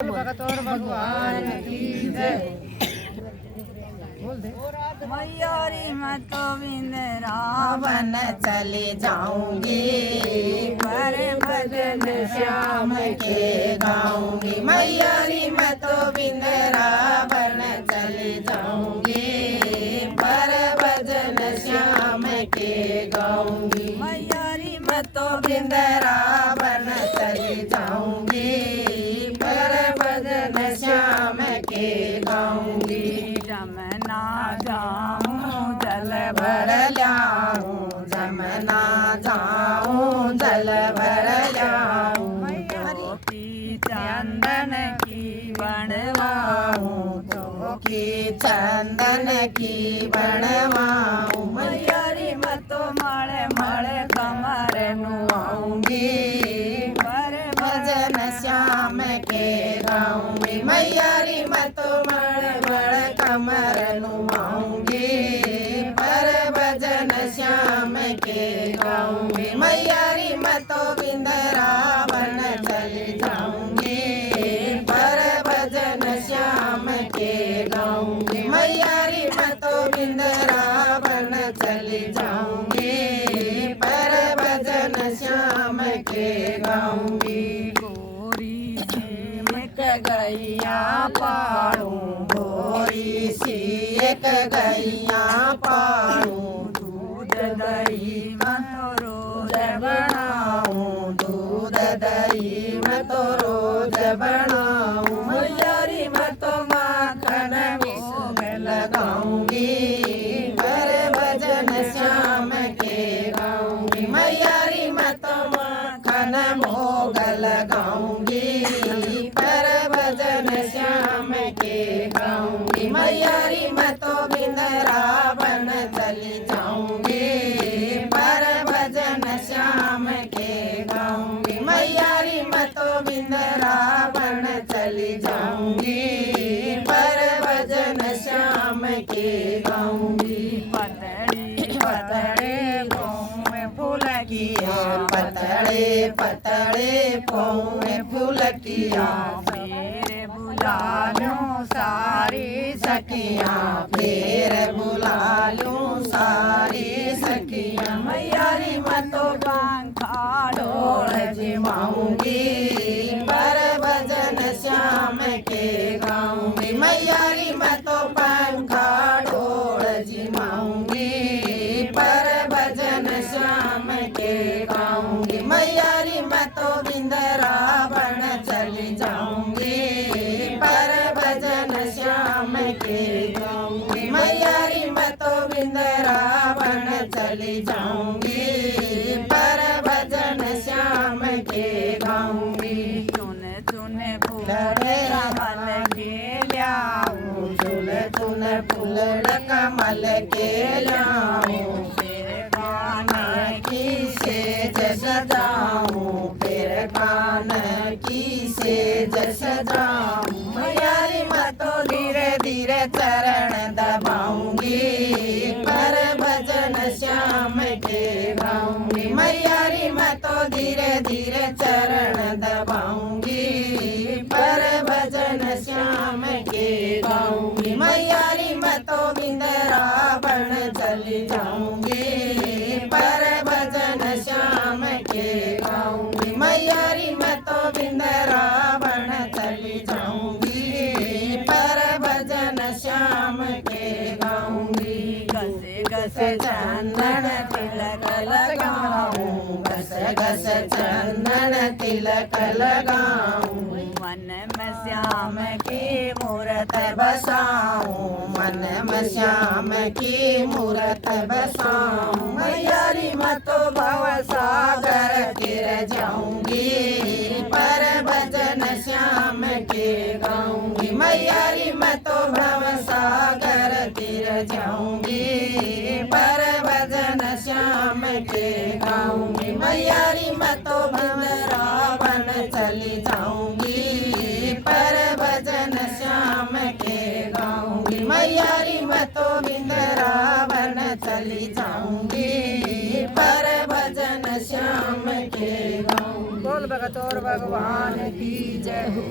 भगत और भगवान की जय। मयूरी मैं तो वृंदावन चले जाऊंगी, पर भजन श्याम के गाऊंगी। मयूरी मैं तो वृंदावन चले जाऊंगी, पर भजन श्याम के गाऊंगी। मयूरी मैं तो वृंदावन चले जाऊंगी, पर भजन श्याम के गाऊंगी। जमना जाऊं जल भर लाऊं, जमना जाऊं जल भर लाऊं। की चंदन की बनवाऊं तो की चंदन की बनवाऊं। मयूरी मैं तो मळे मळे कमर नुआऊंगी, पर भजन श्याम के गाऊंगी। मयूरी मैं तो मड़ मड़ कमर नुआऊंगी, पर भजन श्याम के गाऊंगी। मयूरी मैं तो वृंदावन चली जाऊंगी, पर भजन श्याम के गाऊंगी। मयूरी मैं तो वृंदावन चली जाऊंगी, पर भजन श्याम के गाऊंगी। गोरी सी एक गैया पाड़ूं गोरी सी एक गैया पाऊं, दूध दही मैं तो रोज बनाऊं, दूध दही मैं तो रोज बनाऊं। मयूरी मैं तो माखन भोग लगाऊंगी, पर भजन श्याम के गाऊंगी। मयूरी मैं तो माखन भोग लगाऊंगी, पर भजन श्याम के गाऊंगी। मयूरी मैं तो वृंदावन चली जाऊंगी, पर भजन श्याम के गाऊंगी। मयूरी मैं तो वृंदावन चली जाऊंगी, पर भजन श्याम के गाऊंगी। पतड़ी पतड़ी गाँव में फूल किया पतड़े पतड़े पाँव में फूल किया, फिर बुला लूं सारी सखिया फिर बुला लूं सारी सखिया। मयूरी मैं तो पंखा डोल डोल जिमाऊंगी, पर भजन श्याम के गाऊंगी। मयूरी मैं तो पंखा डोल जिमाऊंगी, पर भजन श्याम के गाऊंगी। मयूरी मैं तो वृंदावन चली जाऊंगी, पर भजन श्याम के गाऊंगी। मयूरी मैं तो वृंदावन चली जाऊंगी, पर भजन श्याम के गाऊंगी। चुन चुन फूल लड़ेरा कमल के ल्याऊं झूल चुन फूल कमल के लाऊं, फिर कान की सेज सजाऊं, फिर कान की सेज सजाऊं। मयूरी मैं तो धीरे धीरे चरण दबाऊंगी, पर भजन श्याम के गाऊंगी। मयूरी मैं तो धीरे धीरे चरण दबाऊंगी, पर भजन श्याम के गाऊंगी। मयूरी मैं तो वृंदावन चली जाऊंगी, पर भजन श्याम के गाऊंगी। मयूरी मैं तो वृंदावन चली जाऊंगी, पर भजन श्याम के गाऊंगी। घसे घसे चंदन तिलक लगाऊं, घस घस चंदन तिलक लगाऊं। मन में श्याम की मूरत बसाऊं, मन में श्याम की मूरत बसाऊं। मयूरी मैं तो भव सागर तिर जाऊंगी, पर भजन श्याम के गाऊंगी। मयूरी मैं तो भव सागर तिर जाऊंगी, पर भजन श्याम के गाऊंगी। मयूरी मैं तो वृंदावन चली जाऊंगी, पर भजन श्याम के गाऊंगी। मयूरी मैं तो वृंदावन चली जाऊंगी, पर भजन श्याम के गाऊंगी। बोल भगत और भगवान की जय हो।